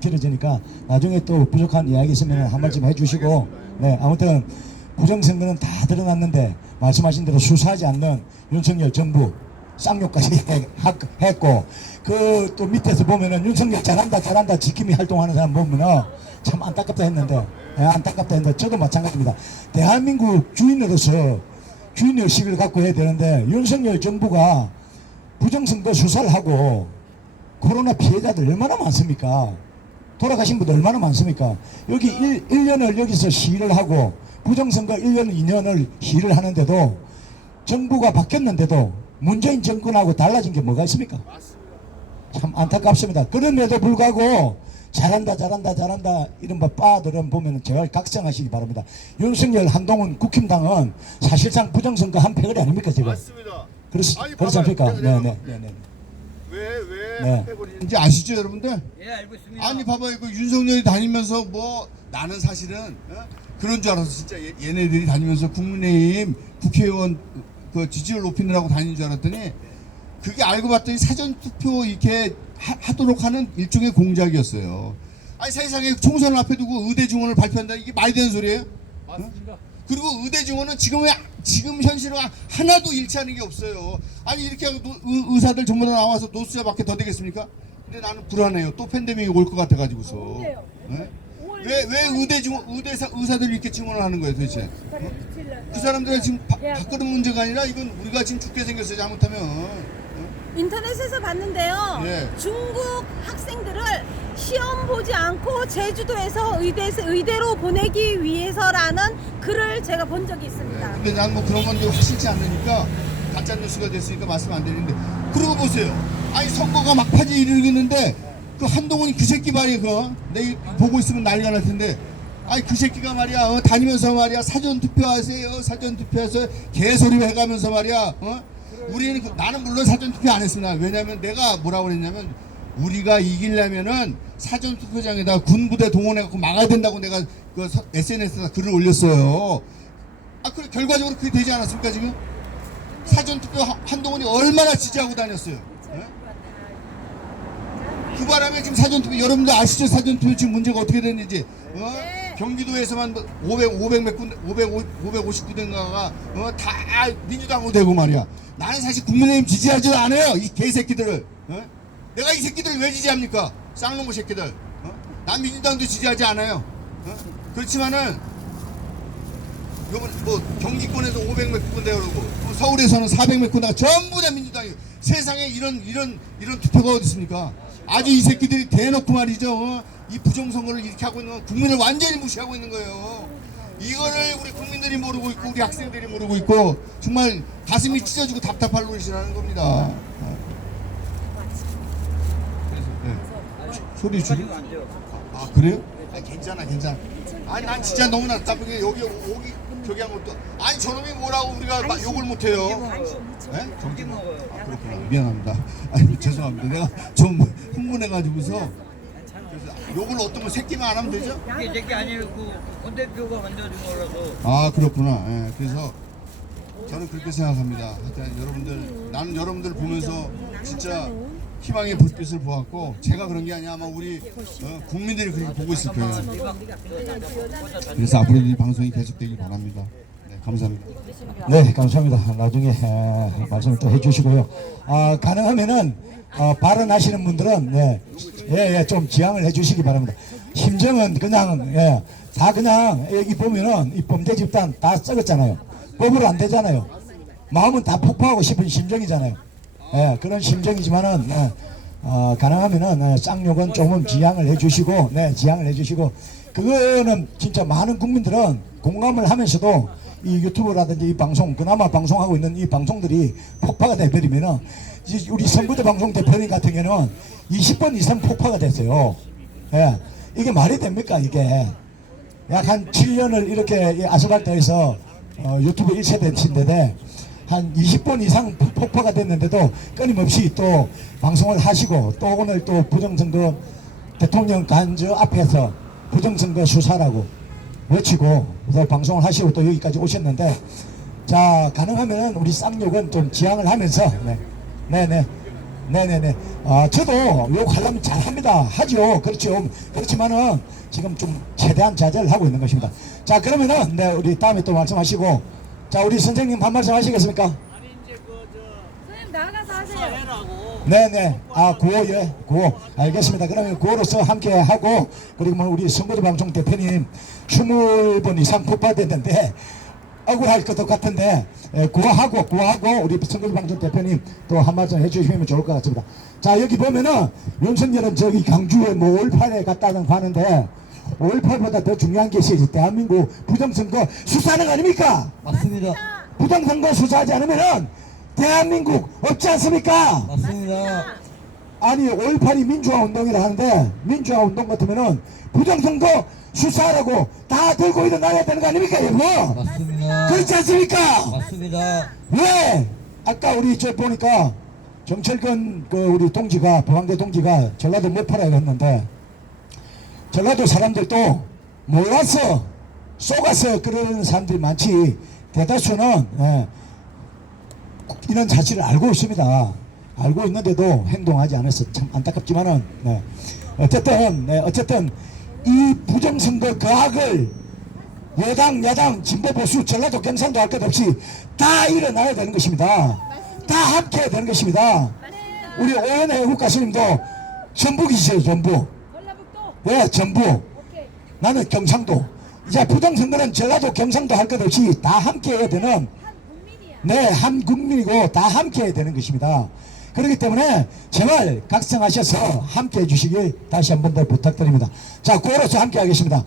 길어지니까 나중에 또 부족한 이야기 있으면 한 말씀 해주시고, 네, 아무튼 부정선거는 다 드러났는데 말씀하신 대로 수사하지 않는 윤석열 정부 쌍욕까지 했고, 그 또 밑에서 보면은 윤석열 잘한다 지킴이 활동하는 사람 보면은 참 안타깝다 했는데, 안타깝다 했는데 저도 마찬가지입니다. 대한민국 주인으로서 주인의식을 갖고 해야 되는데 윤석열 정부가 부정선거 수사를 하고 코로나 피해자들 얼마나 많습니까? 돌아가신 분들 얼마나 많습니까? 여기 1년을 여기서 시위를 하고 부정선거 1년, 2년을 시위를 하는데도 정부가 바뀌었는데도 문재인 정권하고 달라진 게 뭐가 있습니까? 참 안타깝습니다. 그럼에도 불구하고 잘한다 이런 빠들은 보면 제발 각성하시기 바랍니다. 윤석열, 한동훈, 국힘당은 사실상 부정선거 한 패거리 아닙니까 지금? 맞습니다. 그렇지 않습니까? 네네. 왜 이제 아시죠 여러분들? 예, 알고 있습니다. 아니 봐봐요, 그 윤석열이 다니면서 뭐 나는 사실은 그런 줄 알았어. 진짜 얘네들이 다니면서 국민의힘 국회의원 그 지지율 높이느라고 다니는 줄 알았더니 그게 알고 봤더니 사전투표 이렇게 하도록 하는 일종의 공작이었어요. 아니 세상에 총선을 앞에 두고 의대 증원을 발표한다, 이게 말이 되는 소리예요? 맞습니다. 그리고 의대 증원은 지금 현실과 하나도 일치하는 게 없어요. 아니 이렇게 하고 의사들 전부 다 나와서 노수자밖에 더 되겠습니까? 근데 나는 불안해요. 또 팬데믹이 올 것 같아가지고서. 네? 왜 의사들이 이렇게 증언을 하는 거예요 도대체? 그 사람들은 지금 밥그릇 문제가 아니라 이건 우리가 지금 죽게 생겼어요 잘못하면. 인터넷에서 봤는데요. 예. 중국 학생들을 시험 보지 않고 제주도에서 의대로 보내기 위해서라는 글을 제가 본 적이 있습니다. 근데 난 뭐 그런 건 확실치 않으니까 가짜 뉴스가 됐으니까 말씀 안 드리는데, 그러고 보세요. 아니 선거가 막판에 이르겠는데 그 한동훈이 그 새끼 말이야, 그거 내일 보고 있으면 난리가 날 텐데, 아니 그 새끼가 말이야 다니면서 말이야 사전 투표하세요 개소리 해가면서 말이야 우리는 나는 물론 사전 투표 안 했습니다. 왜냐면 내가 뭐라고 그랬냐면 우리가 이기려면은 사전 투표장에다 군부대 동원해갖고 막아야 된다고 내가 그 SNS에다 글을 올렸어요. 그래 결과적으로 그게 되지 않았습니까 지금? 사전 투표 한동훈이 얼마나 지지하고 다녔어요. 네? 그 바람에 지금 사전 투표 여러분들 아시죠? 사전 투표 지금 문제가 어떻게 됐는지. 경기도에서만 559대인가가 다 민주당으로 되고 말이야. 나는 사실 국민의힘 지지하지도 않아요. 이 개새끼들을. 내가 이 새끼들을 왜 지지합니까? 쌍놈의 새끼들. 난 민주당도 지지하지 않아요. 그렇지만은 요번 뭐 경기권에서 500몇 군데 그러고 서울에서는 400몇 군데가 전부 다 민주당이에요. 세상에 이런 투표가 어디 있습니까? 아주 이 새끼들이 대놓고 말이죠. 이 부정선거를 이렇게 하고 있는 건 국민을 완전히 무시하고 있는 거예요. 이거를 우리 국민들이 모르고 있고 우리 학생들이 모르고 있고 정말 가슴이 찢어지고 답답할 노릇이라는 겁니다. 소리 줄여? 그래요? 괜찮아. 아니 난 진짜 너무나 답답해. 여기 저기 한 것도 아니 저놈이 뭐라고 우리가 욕을 못해요. 네? 정기 먹어요. 그렇구나. 미안합니다. 아니 죄송합니다. 내가 좀 흥분해가지고서 욕을 어떤 거 새끼만 안 하면 되죠? 이게 제게 아니고 권 대표가 만들어준 거라서. 그렇구나. 예, 그래서 저는 그렇게 생각합니다. 하여튼 나는 여러분들 보면서 진짜 희망의 불빛을 보았고, 제가 그런 게 아니야 아마 우리 국민들이 그렇게 보고 있을 거예요. 그래서 앞으로도 이 방송이 계속되길 바랍니다. 네, 감사합니다. 네, 감사합니다. 나중에 말씀을 또 해주시고요. 가능하면은 발언하시는 분들은 좀 지양을 해주시기 바랍니다. 심정은 그냥 다 그냥 여기 보면은 이 범죄 집단 다 썩었잖아요. 법으로 안 되잖아요. 마음은 다 폭파하고 싶은 심정이잖아요. 그런 심정이지만은 가능하면은 쌍욕은 조금 지양을 해주시고, 지양을 해주시고, 그거는 진짜 많은 국민들은 공감을 하면서도 이 유튜브라든지 이 방송, 그나마 방송하고 있는 이 방송들이 폭파가 돼버리면은 우리 선거대 방송 대표님 같은 경우는 20번 이상 폭파가 됐어요. 이게 말이 됩니까 이게? 약 한 7년을 이렇게 아스팔트에서 유튜브 1세대인데 한 20번 이상 폭파가 됐는데도 끊임없이 또 방송을 하시고, 또 오늘 또 부정선거 대통령 관저 앞에서 부정선거 수사라고 외치고 그래서 방송을 하시고 또 여기까지 오셨는데, 자 가능하면 우리 쌍욕은 좀 지양을 하면서 네네네. 저도 욕 하려면 잘 합니다. 하죠. 그렇죠. 그렇지만은 지금 좀 최대한 자제를 하고 있는 것입니다. 자, 그러면은, 네, 우리 다음에 또 말씀하시고. 자, 우리 선생님 한 말씀 하시겠습니까? 아니 이제 선생님 나가서 하세요. 해라고. 네네. 구호, 예, 구호. 알겠습니다. 그러면 구호로서 함께 하고, 그리고 뭐 우리 선거도 방송 대표님 20번 이상 폭파됐는데, 억울할 것도 같은데, 구호하고, 우리 선거도 방송 대표님 또 한 말씀 해주시면 좋을 것 같습니다. 자, 여기 보면은, 윤석열은 저기 강주에 뭐 5.18에 갔다는 거 하는데, 5.18보다 더 중요한 게 있어요. 대한민국 부정선거 수사하는 거 아닙니까? 맞습니다. 부정선거 수사하지 않으면은, 대한민국 없지 않습니까? 맞습니다. 아니 5.18이 민주화 운동이라 하는데 민주화 운동 같으면은 부정선거 수사하라고 다 들고 일어나야 되는 거 아닙니까 여러분? 맞습니다. 그렇지 않습니까? 맞습니다. 왜? 아까 우리 저 보니까 정철근 그 우리 동지가 보강대 동지가 전라도 못 팔아야 했는데 전라도 사람들도 몰라서 속아서 그러는 사람들이 많지 대다수는 이런 사실을 알고 있습니다. 알고 있는데도 행동하지 않아서 참 안타깝지만은 어쨌든 이 부정선거 그 악을 여당 야당 진보 보수 전라도 경상도 할 것 없이 다 일어나야 되는 것입니다. 다 함께 해야 되는 것입니다. 우리 오연혜 국가스님도 전북이세요. 전북. 왜 전북? 나는 경상도. 이제 부정선거는 전라도 경상도 할 것 없이 다 함께 해야 되는 한 국민이고 다 함께 해야 되는 것입니다. 그렇기 때문에 제발 각성하셔서 함께 해주시길 다시 한 번 더 부탁드립니다. 자, 구호로서 함께 하겠습니다.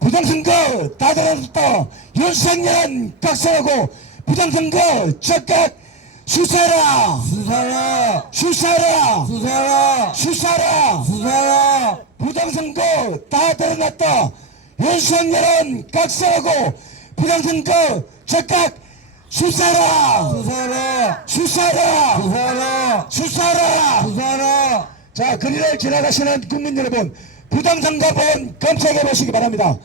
부정선거 다 들어왔다. 윤석열은 각성하고 부정선거 적극 수사라. 수사라. 수사라. 수사라. 수사라. 수사라. 부정선거 다 드러났다. 윤석열은 각성하고 부정선거 적극 수사라. 수사라. 수사라. 수사라. 수사라. 수사라. 자, 거리를 지나가시는 국민 여러분, 부정선거본 검색해 보시기 바랍니다.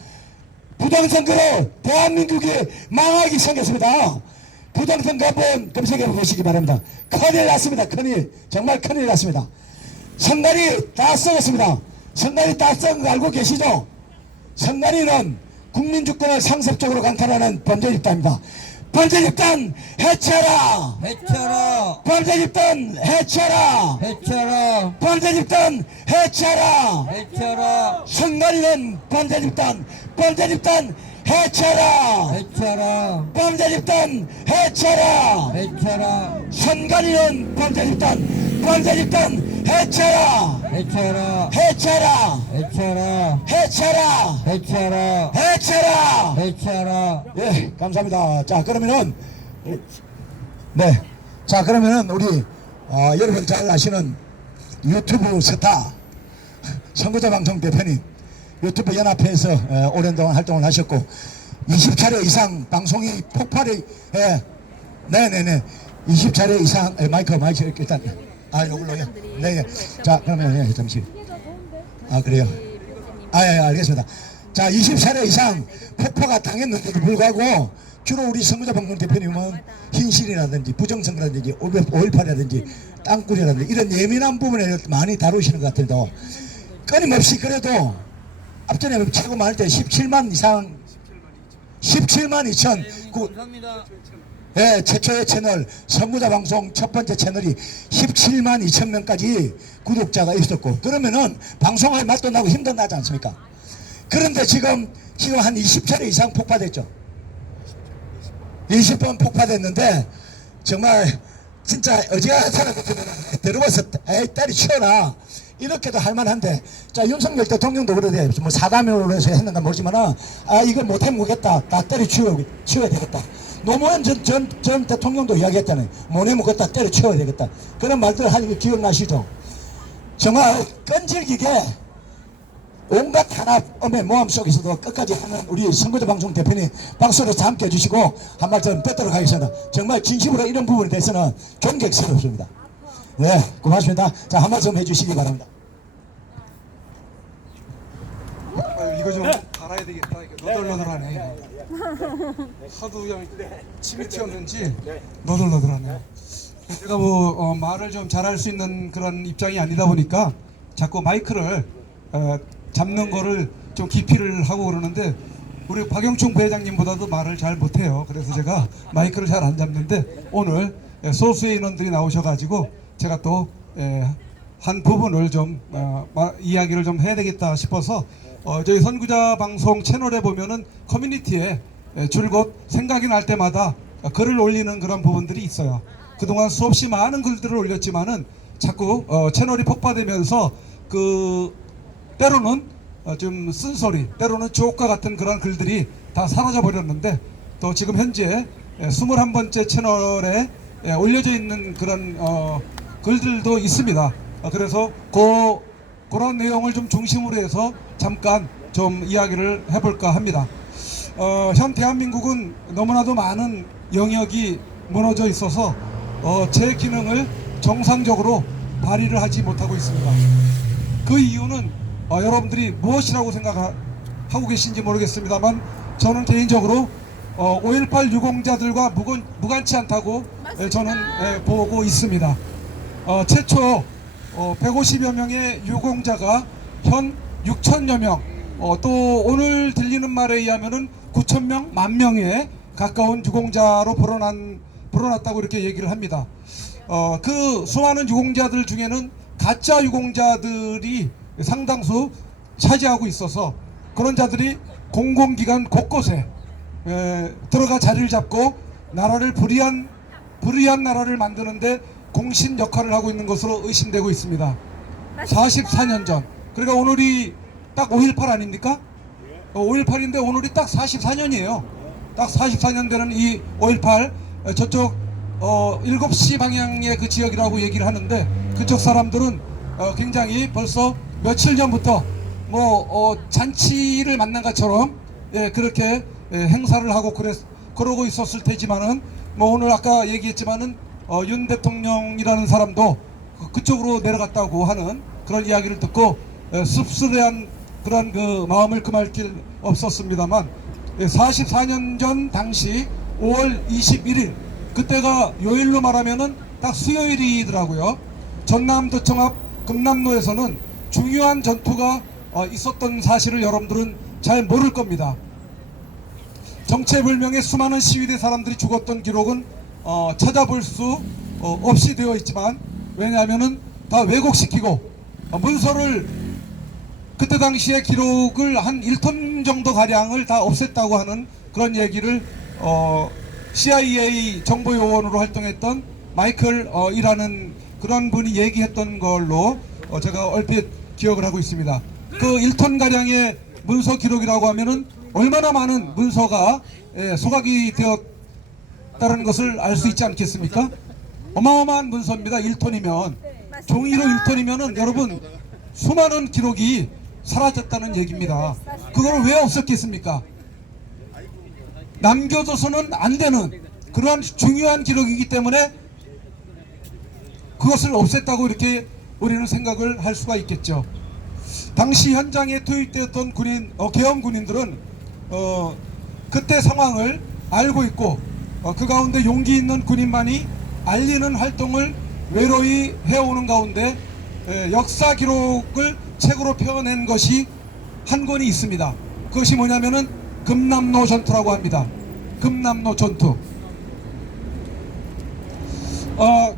부정선거로 대한민국이 망하기 생겼습니다. 부정선거본 검색해 보시기 바랍니다. 큰일 났습니다. 큰일. 정말 큰일 났습니다. 선관위 다 썩었습니다. 선관위 다 썩은 거 알고 계시죠? 선관위는 국민주권을 상습적으로 강탈하는 범죄 집단입니다. 범죄 집단 해체하라. 해체하라. 범죄 집단 해체하라. 해체하라. 범죄 집단 해체하라. 해체하라. 선관위는 범죄 집단 해체하라. 해체하라. 범죄 집단 해체하라. 해체하라. 선관위는 범죄 집단 해체하라. 해체하라. 해체하라. 해체하라. 해체하라. 해체하라. 해체하라. 해체하라. 예, 감사합니다. 자, 그러면은 네, 자, 그러면은 우리 여러분 잘 아시는 유튜브 스타 선거자 방송 대표님, 유튜브 연합회에서 오랜 동안 활동을 하셨고 20차례 이상 방송이 폭발이 네네네 20차례 이상 마이크 일단 요걸로요. 네. 자, 그러면 잠시. 그래요. 예, 알겠습니다. 자, 20차례 이상 폭파가 당했는데도 불구하고 주로 우리 선거자 방송 대표님은 hin실이라든지 부정선거라든지 5.18이라든지 땅굴이라든지 이런 예민한 부분에 많이 다루시는 것 같아도 끊임없이 그래도 앞전에 최고 많을 때 17만 이상 17만 2천 감사합니다. 최초의 채널 선구자 방송 첫 번째 채널이 17만 2천 명까지 구독자가 있었고 그러면은 방송할 맛도 나고 힘도 나지 않습니까? 그런데 지금 한 20차례 이상 폭파됐죠. 20번 폭파됐는데 정말 진짜 어지간한 사람 같으면 들어와서 딸이 치워라 이렇게도 할만한데, 자, 윤석열 대통령도 그러대. 뭐 사담으로 해서 했는가 모르지만은 이걸 못해 먹겠다. 다 때려 치워야 되겠다. 노무현 전 대통령도 이야기했잖아요. 못해 먹겠다. 때려 치워야 되겠다. 그런 말들 하는 거 기억나시죠? 정말 끈질기게 온갖 탄압의 모함 속에서도 끝까지 하는 우리 선거자 방송 대표님 박수로 함께 해주시고 한 말씀 뺏도록 하겠습니다. 정말 진심으로 이런 부분에 대해서는 존경스럽습니다. 네, 고맙습니다. 자, 한 말씀 해주시기 바랍니다. 이거 좀 갈아야 되겠다. 이거 너덜너덜하네. 하도 그냥 침이 튀었는지 너덜너덜하네. 제가 뭐 말을 좀 잘할 수 있는 그런 입장이 아니다 보니까 자꾸 마이크를 잡는 거를 좀 기피를 하고 그러는데 우리 박영충 부회장님보다도 말을 잘 못해요. 그래서 제가 마이크를 잘 안 잡는데 오늘 소수의 인원들이 나오셔가지고 제가 또 한 부분을 좀 이야기를 좀 해야 되겠다 싶어서 저희 선구자 방송 채널에 보면은 커뮤니티에 줄곧 생각이 날 때마다 글을 올리는 그런 부분들이 있어요. 그동안 수없이 많은 글들을 올렸지만은 자꾸 채널이 폭파되면서 그 때로는 좀 쓴소리, 때로는 주옥과 같은 그런 글들이 다 사라져 버렸는데 또 지금 현재 21번째 채널에 올려져 있는 그런 글들도 있습니다. 그래서 그런 내용을 좀 중심으로 해서 잠깐 좀 이야기를 해볼까 합니다. 현 대한민국은 너무나도 많은 영역이 무너져 있어서 제 기능을 정상적으로 발휘를 하지 못하고 있습니다. 그 이유는 여러분들이 무엇이라고 생각하고 계신지 모르겠습니다만 저는 개인적으로 5.18 유공자들과 무관치 않다고 저는 보고 있습니다. 최초 150여 명의 유공자가 현 6천여 명, 또 오늘 들리는 말에 의하면은 9,000명, 10,000명에 가까운 유공자로 불어났다고 이렇게 얘기를 합니다. 그 수많은 유공자들 중에는 가짜 유공자들이 상당수 차지하고 있어서 그런 자들이 공공기관 곳곳에 들어가 자리를 잡고 나라를 불의한 나라를 만드는데 공신 역할을 하고 있는 것으로 의심되고 있습니다. 44년 전, 그러니까 오늘이 딱 5.18 아닙니까? 5.18인데 오늘이 딱 44년이에요. 딱 44년 되는 이 5.18 저쪽 7시 방향의 그 지역이라고 얘기를 하는데 그쪽 사람들은 굉장히 벌써 며칠 전부터 잔치를 만난 것처럼 그렇게 행사를 하고 그러고 있었을 테지만은 오늘 아까 얘기했지만은 윤 대통령이라는 사람도 그쪽으로 내려갔다고 하는 그런 이야기를 듣고 씁쓸한 그런 그 마음을 금할 길 없었습니다만 44년 전 당시 5월 21일 그때가 요일로 말하면은 딱 수요일이더라고요. 전남도청 앞 금남로에서는 중요한 전투가 있었던 사실을 여러분들은 잘 모를 겁니다. 정체불명의 수많은 시위대 사람들이 죽었던 기록은 찾아볼 수 없이 되어 있지만 왜냐하면은 다 왜곡시키고 문서를 그때 당시의 기록을 한 1톤 정도 가량을 다 없앴다고 하는 그런 얘기를 CIA 정보요원으로 활동했던 마이클이라는 그런 분이 얘기했던 걸로 제가 얼핏 기억을 하고 있습니다. 그 1톤 가량의 문서 기록이라고 하면은 얼마나 많은 문서가 소각이 되었다는 것을 알 수 있지 않겠습니까? 어마어마한 문서입니다. 1톤이면 종이로 1톤이면은 여러분 수많은 기록이 사라졌다는 얘기입니다. 그걸 왜 없었겠습니까? 남겨둬서는 안 되는 그러한 중요한 기록이기 때문에 그것을 없앴다고 이렇게 우리는 생각을 할 수가 있겠죠. 당시 현장에 투입되었던 계엄 군인들은 그때 상황을 알고 있고 그 가운데 용기 있는 군인만이 알리는 활동을 외로이 해오는 가운데 역사 기록을 책으로 펴낸 것이 한 권이 있습니다. 그것이 뭐냐면은 금남로 전투라고 합니다. 금남로 전투.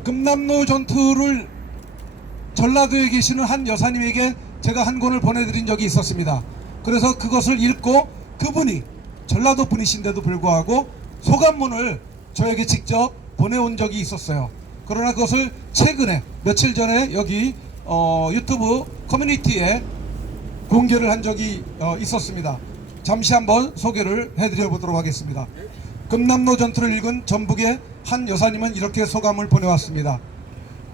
금남로 전투를 전라도에 계시는 한 여사님에게 제가 한 권을 보내드린 적이 있었습니다. 그래서 그것을 읽고 그분이 전라도 분이신데도 불구하고 소감문을 저에게 직접 보내온 적이 있었어요. 그러나 그것을 최근에 며칠 전에 여기 유튜브 커뮤니티에 공개를 한 적이 있었습니다. 잠시 한번 소개를 해드려 보도록 하겠습니다. 금남로 전투를 읽은 전북의 한 여사님은 이렇게 소감을 보내왔습니다.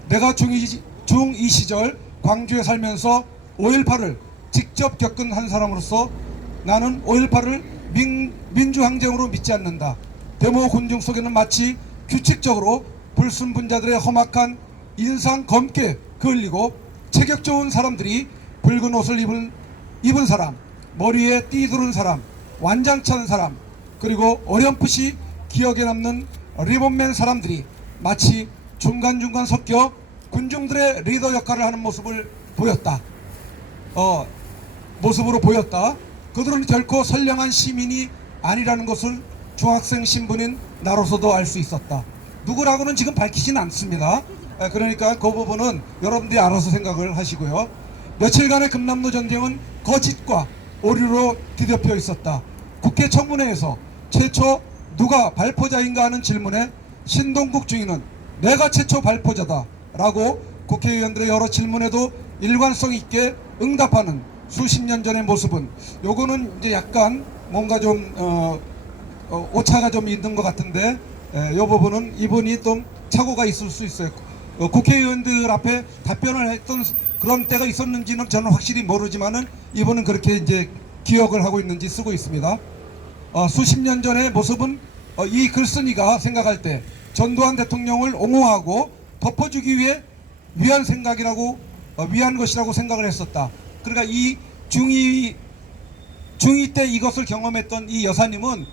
내가 중2 시절 광주에 살면서 5.18을 직접 겪은 한 사람으로서 나는 5.18을 민주항쟁으로 믿지 않는다. 데모 군중 속에는 마치 규칙적으로 불순분자들의 험악한 인상 검게 그을리고 체격 좋은 사람들이 붉은 옷을 입은 사람, 머리에 띠 두른 사람, 완장찬 사람, 그리고 어렴풋이 기억에 남는 리본맨 사람들이 마치 중간중간 섞여 군중들의 리더 역할을 하는 모습을 보였다. 모습으로 보였다. 그들은 결코 선량한 시민이 아니라는 것을 중학생 신분인 나로서도 알 수 있었다. 누구라고는 지금 밝히진 않습니다. 그러니까 그 부분은 여러분들이 알아서 생각을 하시고요. 며칠간의 금남로 전쟁은 거짓과 오류로 뒤덮여 있었다. 국회 청문회에서 최초 누가 발포자인가 하는 질문에 신동국 중위는 내가 최초 발포자다 라고 국회의원들의 여러 질문에도 일관성 있게 응답하는 수십 년 전의 모습은, 요거는 이제 약간 뭔가 좀 오차가 좀 있는 것 같은데, 이 부분은 이분이 좀 착오가 있을 수 있어요. 국회의원들 앞에 답변을 했던 그런 때가 있었는지는 저는 확실히 모르지만은 이분은 그렇게 이제 기억을 하고 있는지 쓰고 있습니다. 수십 년 전의 모습은 이 글쓴이가 생각할 때 전두환 대통령을 옹호하고 덮어주기 위해 위한 생각이라고 위한 것이라고 생각을 했었다. 그러니까 이 중위 때 이것을 경험했던 이 여사님은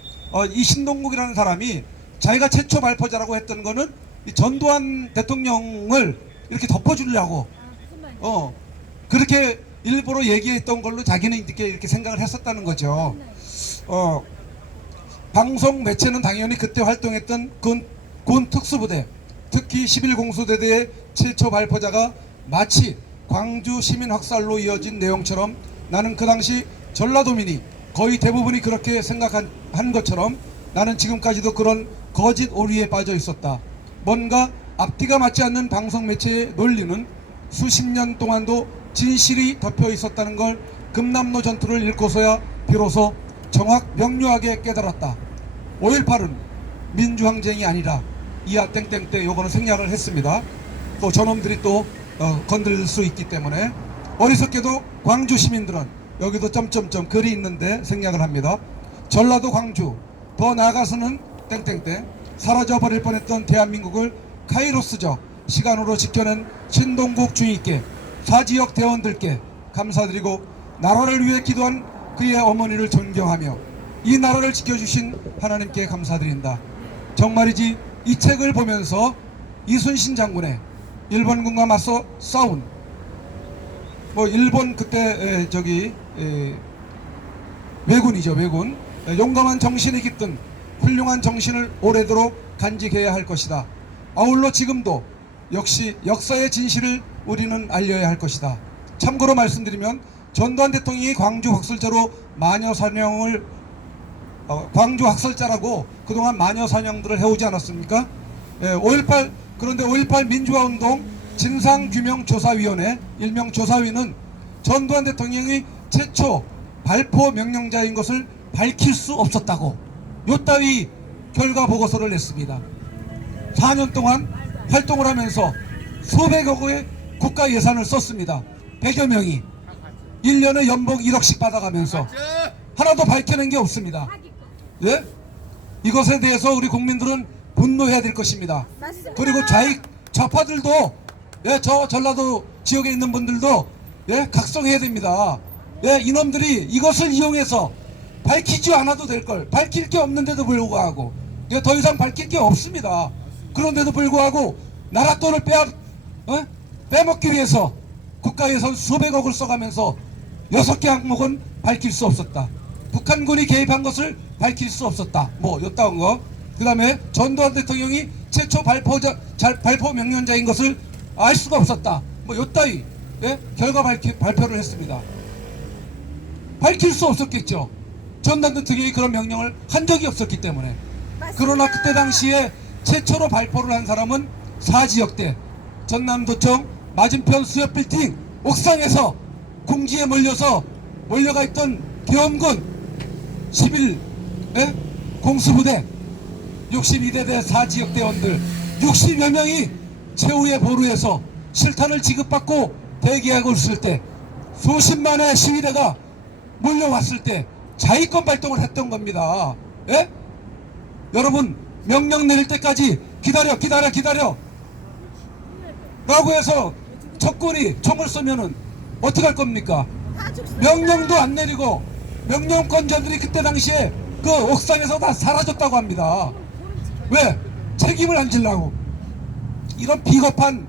이 신동국이라는 사람이 자기가 최초 발포자라고 했던 거는 이 전두환 대통령을 이렇게 덮어주려고 그렇게 일부러 얘기했던 걸로 자기는 이렇게 생각을 했었다는 거죠. 방송 매체는 당연히 그때 활동했던 군 특수부대, 특히 11공수대대의 최초 발포자가 마치 광주 시민 학살로 이어진 내용처럼 나는 그 당시 전라도민이 거의 대부분이 그렇게 생각한 것처럼 나는 지금까지도 그런 거짓 오류에 빠져 있었다. 뭔가 앞뒤가 맞지 않는 방송 매체의 논리는 수십 년 동안도 진실이 덮여 있었다는 걸 금남로 전투를 읽고서야 비로소 정확 명료하게 깨달았다. 5.18은 민주항쟁이 아니라 이하 땡땡땡 요거는 생략을 했습니다. 또 저놈들이 또 건들 수 있기 때문에 어리석게도 광주 시민들은 여기도 점점점 글이 있는데 생략을 합니다. 전라도 광주 더 나아가서는 땡땡땡 사라져버릴 뻔했던 대한민국을 카이로스적 시간으로 지켜낸 신동국 주위께 사지역 대원들께 감사드리고 나라를 위해 기도한 그의 어머니를 존경하며 이 나라를 지켜주신 하나님께 감사드린다. 정말이지 이 책을 보면서 이순신 장군의 일본군과 맞서 싸운 일본 그때 왜군이죠. 왜군 용감한 정신이 깃든 훌륭한 정신을 오래도록 간직해야 할 것이다. 아울러 지금도 역시 역사의 진실을 우리는 알려야 할 것이다. 참고로 말씀드리면 전두환 대통령이 광주 학살자로 마녀 사냥을 광주 학살자라고 그동안 마녀 사냥들을 해오지 않았습니까? 5.18 그런데 5.18 민주화운동 진상규명조사위원회 일명 조사위는 전두환 대통령이 최초 발포 명령자인 것을 밝힐 수 없었다고 요따위 결과 보고서를 냈습니다. 4년 동안 활동을 하면서 수백억의 국가 예산을 썼습니다. 100여 명이 1년에 연봉 1억씩 받아가면서 하나도 밝혀낸 게 없습니다. 예? 이것에 대해서 우리 국민들은 분노해야 될 것입니다. 맞습니다. 그리고 좌파들도 저 전라도 지역에 있는 분들도 각성해야 됩니다. 이놈들이 이것을 이용해서 밝히지 않아도 될 걸 밝힐 게 없는데도 불구하고 더 이상 밝힐 게 없습니다. 그런데도 불구하고 나라 돈을 빼먹기 위해서 국가에선 수백억을 써가면서 6개 항목은 밝힐 수 없었다. 북한군이 개입한 것을 밝힐 수 없었다. 요따운 거. 그 다음에 전두환 대통령이 최초 발포 명령자인 것을 알 수가 없었다. 요따위 결과 발표를 했습니다. 밝힐 수 없었겠죠. 전두환 대통령이 그런 명령을 한 적이 없었기 때문에. 맞습니다. 그러나 그때 당시에 최초로 발포를 한 사람은 사지역대 전남도청 맞은편 수협빌딩 옥상에서 궁지에 몰려가 있던 계엄군 11 공수부대 62대대 사지역 대원들 60여 명이 최후의 보루에서 실탄을 지급받고 대기하고 있을 때 수십만의 시위대가 몰려왔을 때 자위권 발동을 했던 겁니다. 여러분 명령 내릴 때까지 기다려 라고 해서 적군이 총을 쏘면은 어떻게 할 겁니까? 명령도 안 내리고 명령권자들이 그때 당시에 그 옥상에서 다 사라졌다고 합니다. 왜? 책임을 안 지려고. 이런 비겁한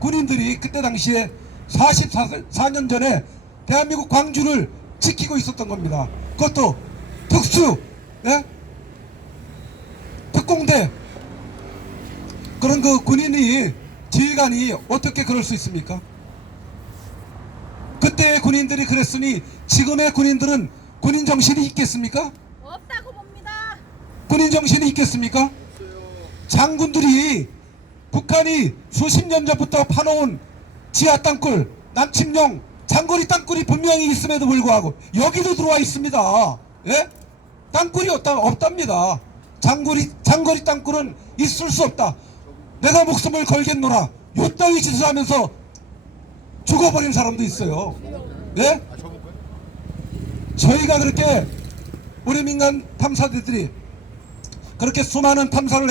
군인들이 그때 당시에 44년 전에 대한민국 광주를 지키고 있었던 겁니다. 그것도 특수 특공대 그런 그 군인이 지휘관이 어떻게 그럴 수 있습니까? 그때의 군인들이 그랬으니 지금의 군인들은 군인 정신이 있겠습니까? 없다고 봅니다. 군인 정신이 있겠습니까? 장군들이 북한이 수십 년 전부터 파놓은 지하 땅굴, 남침용, 장거리 땅굴이 분명히 있음에도 불구하고 여기도 들어와 있습니다. 예? 땅굴이 없답니다. 장거리 땅굴은 있을 수 없다. 내가 목숨을 걸겠노라. 요따위 짓을 하면서 죽어버린 사람도 있어요. 예? 저희가 그렇게 우리 민간 탐사대들이 그렇게 수많은 탐사를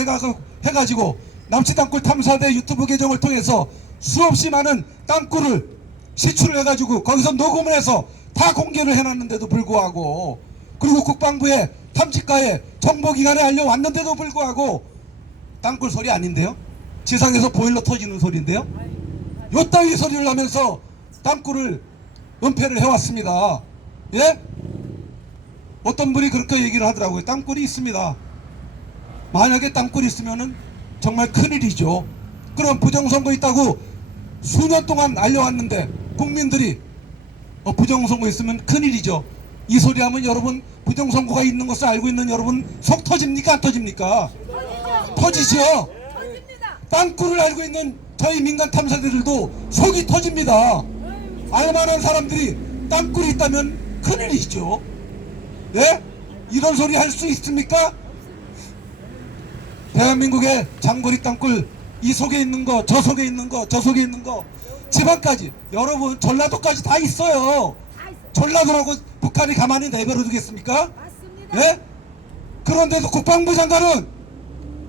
해가지고 남치땅굴 탐사대 유튜브 계정을 통해서 수없이 많은 땅굴을 시추를 해가지고 거기서 녹음을 해서 다 공개를 해놨는데도 불구하고, 그리고 국방부에 탐지과에 정보기관에 알려왔는데도 불구하고 땅굴 소리 아닌데요? 지상에서 보일러 터지는 소리인데요? 요따위 소리를 하면서 땅굴을 은폐를 해왔습니다. 예? 어떤 분이 그렇게 얘기를 하더라고요. 땅굴이 있습니다. 만약에 땅굴이 있으면은 정말 큰일이죠. 그럼 부정선거 있다고 수년 동안 알려왔는데 국민들이 부정선거 있으면 큰일이죠. 이 소리 하면 여러분 부정선거가 있는 것을 알고 있는 여러분 속 터집니까 안 터집니까? 터지죠. 터집니다. 땅굴을 알고 있는 저희 민간 탐사들도 속이 터집니다. 알만한 사람들이 땅굴이 있다면 큰일이죠. 네? 이런 소리 할 수 있습니까? 대한민국의 장거리 땅굴 이 속에 있는 거, 저 속에 있는 거, 저 속에 있는 거, 지방까지, 여러분 전라도까지 다 있어요. 전라도라고 북한이 가만히 내버려 두겠습니까? 맞습니다. 예? 그런데도 국방부 장관은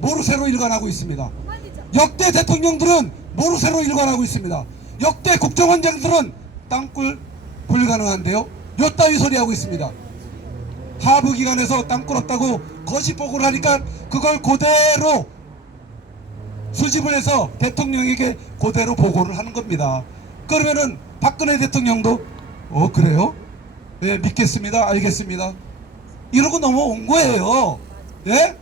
모르쇠로 일관하고 있습니다. 아니죠. 역대 대통령들은 모르쇠로 일관하고 있습니다. 역대 국정원장들은 땅굴 불가능한데요, 요따위 소리하고 있습니다. 하부기관에서 땅굴 없다고 거짓 보고를 하니까 그걸 그대로 수집을 해서 대통령에게 그대로 보고를 하는 겁니다. 그러면은 박근혜 대통령도 그래요? 네, 믿겠습니다. 알겠습니다. 이러고 넘어온 거예요. 예?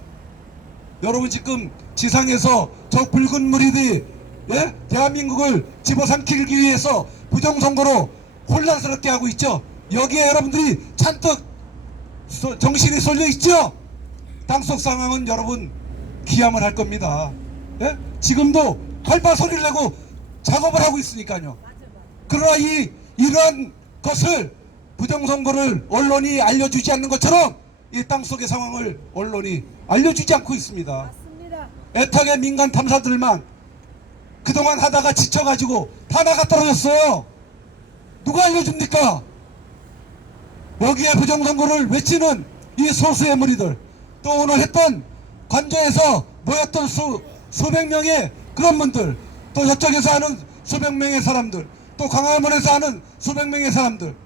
여러분 지금 지상에서 저 붉은 무리들이 대한민국을 집어삼키기 위해서 부정선거로 혼란스럽게 하고 있죠. 여기에 여러분들이 잔뜩 정신이 쏠려 있죠. 땅속 상황은 여러분 기함을 할 겁니다. 예? 지금도 활발 소리를 내고 작업을 하고 있으니까요. 그러나 이러한 것을 부정선거를 언론이 알려주지 않는 것처럼 이 땅속의 상황을 언론이 알려주지 않고 있습니다. 맞습니다. 애타게 민간 탐사들만 그동안 하다가 지쳐가지고 다 나가 떨어졌어요. 누가 알려줍니까? 여기에 부정선거를 외치는 이 소수의 무리들, 또 오늘 했던 관저에서 모였던 수백 명의 그런 분들, 또 저쪽에서 하는 수백 명의 사람들, 또 광화문에서 하는 수백 명의 사람들,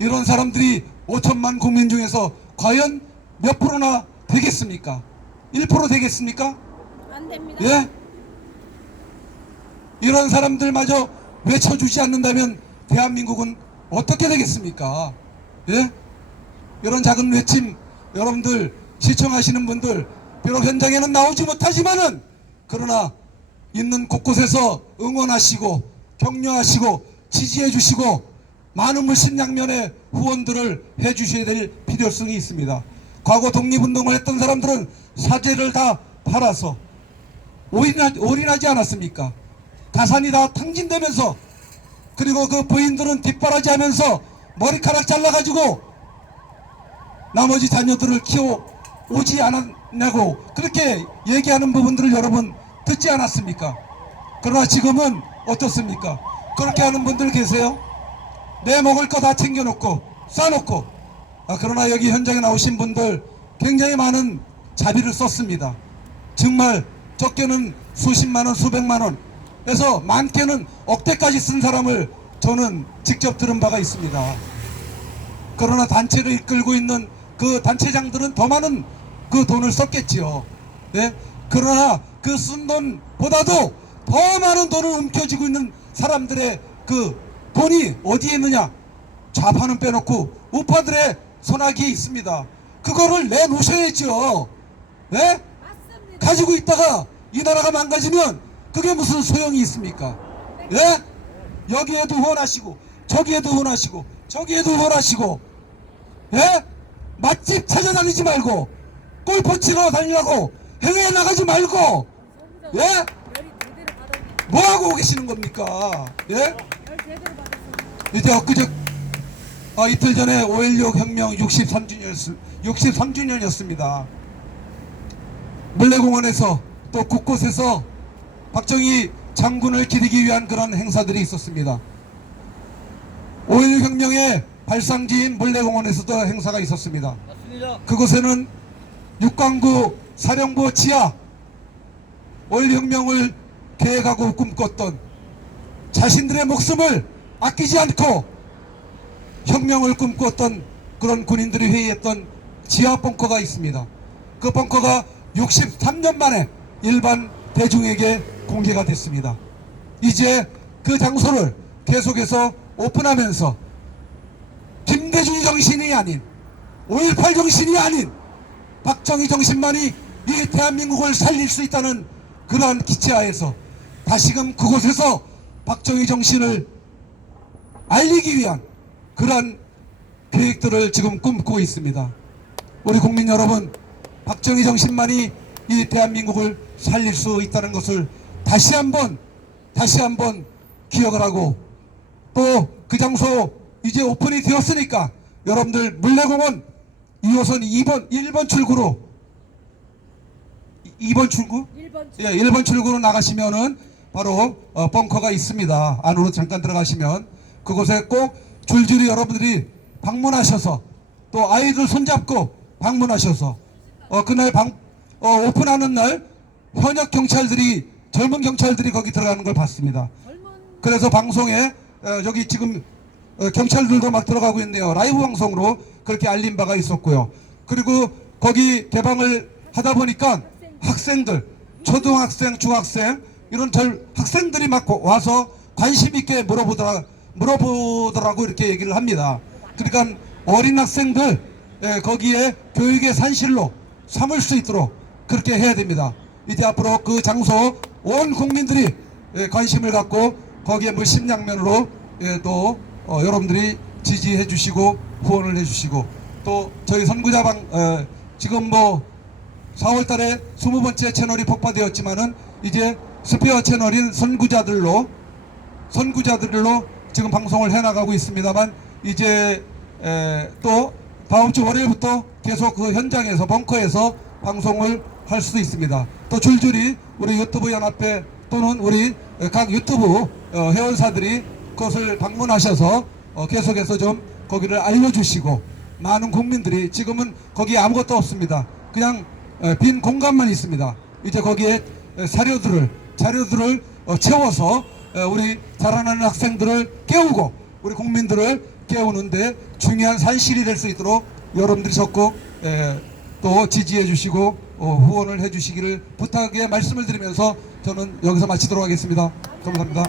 이런 사람들이 5천만 국민 중에서 과연 몇 프로나 되겠습니까? 1% 되겠습니까? 안 됩니다. 예? 이런 사람들마저 외쳐주지 않는다면 대한민국은 어떻게 되겠습니까? 예? 이런 작은 외침, 여러분들 시청하시는 분들 비록 현장에는 나오지 못하지만은 그러나 있는 곳곳에서 응원하시고 격려하시고 지지해 주시고 많은 물심양면의 후원들을 해 주셔야 될 필요성이 있습니다. 과거 독립운동을 했던 사람들은 사제를 다 팔아서 올인하지 않았습니까? 가산이 다 탕진되면서, 그리고 그 부인들은 뒷바라지 하면서 머리카락 잘라가지고 나머지 자녀들을 키워 오지 않았냐고 그렇게 얘기하는 부분들을 여러분 듣지 않았습니까? 그러나 지금은 어떻습니까? 그렇게 하는 분들 계세요? 내 먹을 거 다 챙겨놓고 싸놓고. 그러나 여기 현장에 나오신 분들 굉장히 많은 자비를 썼습니다. 정말 적게는 수십만원 수백만원 그래서 많게는 억대까지 쓴 사람을 저는 직접 들은 바가 있습니다. 그러나 단체를 이끌고 있는 그 단체장들은 더 많은 그 돈을 썼겠지요. 네? 그러나 그 쓴 돈보다도 더 많은 돈을 움켜쥐고 있는 사람들의 그 돈이 어디에 있느냐? 좌파는 빼놓고 우파들의 손아귀에 있습니다. 그거를 내놓으셔야죠. 네? 가지고 있다가 이 나라가 망가지면 그게 무슨 소용이 있습니까? 예? 여기에도 후원하시고 저기에도 후원하시고 저기에도 후원하시고, 예? 맛집 찾아다니지 말고 골프 치러 다니라고 해외에 나가지 말고, 예? 뭐하고 계시는 겁니까? 예? 이제 이틀 전에 5.16 혁명 63주년이었습니다. 물레공원에서 또 곳곳에서 박정희 장군을 기리기 위한 그런 행사들이 있었습니다. 5.16 혁명의 발상지인 물레공원에서도 행사가 있었습니다. 맞습니다. 그곳에는 육강구 사령부 지하 5.16 혁명을 계획하고 꿈꿨던, 자신들의 목숨을 아끼지 않고 혁명을 꿈꿨던 그런 군인들이 회의했던 지하 벙커가 있습니다. 그 벙커가 63년 만에 일반 대중에게 공개가 됐습니다. 이제 그 장소를 계속해서 오픈하면서 김대중 정신이 아닌 5.18 정신이 아닌 박정희 정신만이 이 대한민국을 살릴 수 있다는 그러한 기치하에서 다시금 그곳에서 박정희 정신을 알리기 위한 그러한 계획들을 지금 꿈꾸고 있습니다. 우리 국민 여러분, 박정희 정신만이 이 대한민국을 살릴 수 있다는 것을 다시 한번 기억을 하고, 또 그 장소 이제 오픈이 되었으니까 여러분들 물레공원 2호선 1번 출구로 2번 출구? 1번 출구로 나가시면은 바로 벙커가 있습니다. 안으로 잠깐 들어가시면 그곳에 꼭 줄줄이 여러분들이 방문하셔서, 또 아이들 손잡고 방문하셔서 그날 오픈하는 날 현역 경찰들이, 젊은 경찰들이 거기 들어가는 걸 봤습니다. 그래서 방송에 여기 지금 경찰들도 막 들어가고 있네요. 라이브 방송으로 그렇게 알린 바가 있었고요. 그리고 거기 개방을 하다 보니까 학생들, 초등학생, 중학생 이런 학생들이 막 와서 관심 있게 물어보더라고 이렇게 얘기를 합니다. 그러니까 어린 학생들 거기에 교육의 산실로 삼을 수 있도록 그렇게 해야 됩니다. 이제 앞으로 그 장소 온 국민들이 관심을 갖고 거기에 뭐 식량면으로 또 여러분들이 지지해 주시고 후원을 해 주시고, 또 저희 선구자방 지금 뭐 4월달에 20번째 채널이 폭파되었지만은 이제 스페어 채널인 선구자들로 지금 방송을 해나가고 있습니다만, 이제 또 다음 주 월요일부터 계속 그 현장에서 벙커에서 방송을 할 수도 있습니다. 또 줄줄이 우리 유튜브 연합회 또는 우리 각 유튜브 회원사들이 그것을 방문하셔서 계속해서 좀 거기를 알려주시고, 많은 국민들이 지금은 거기에 아무것도 없습니다. 그냥 빈 공간만 있습니다. 이제 거기에 자료들을 채워서 우리 자라나는 학생들을 깨우고 우리 국민들을 깨우는데 중요한 산실이 될 수 있도록 여러분들이 적극 또 지지해 주시고 후원을 해 주시기를 부탁의 말씀을 드리면서 저는 여기서 마치도록 하겠습니다. 감사합니다.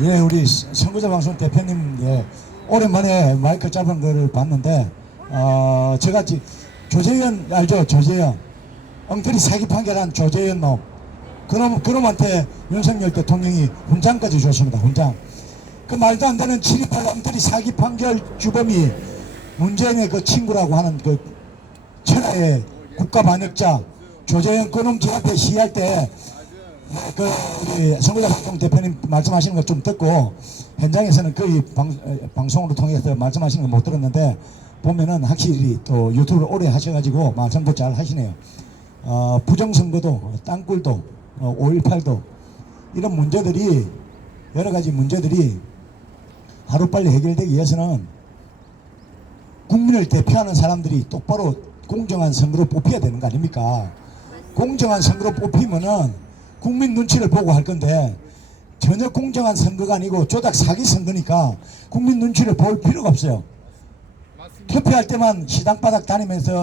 예, 우리 선구자 방송 대표님, 예, 오랜만에 마이크 잡은 거를 봤는데, 제가 조재현 알죠? 조재현, 엉터리 사기 판결한 조재현 놈, 그놈한테 윤석열 대통령이 훈장까지 줬습니다. 훈장. 그 말도 안 되는 728 엉터리 사기 판결 주범이 문재인의 그 친구라고 하는 그 천하의 국가 반역자 조재현 그놈 저한테 시위할 때 그 우리 선구자 방송 대표님 말씀하시는 거 좀 듣고 현장에서는 거의 방송으로 통해서 말씀하시는 거 못 들었는데, 보면은 확실히 또 유튜브를 오래 하셔가지고 말씀도 잘 하시네요. 부정선거도 땅굴도 5.18도 이런 문제들이, 여러 가지 문제들이 하루빨리 해결되기 위해서는 국민을 대표하는 사람들이 똑바로 공정한 선거로 뽑혀야 되는 거 아닙니까? 공정한 선거로 뽑히면은 국민 눈치를 보고 할 건데, 전혀 공정한 선거가 아니고 조작 사기 선거니까 국민 눈치를 볼 필요가 없어요. 투표할 때만 시당바닥 다니면서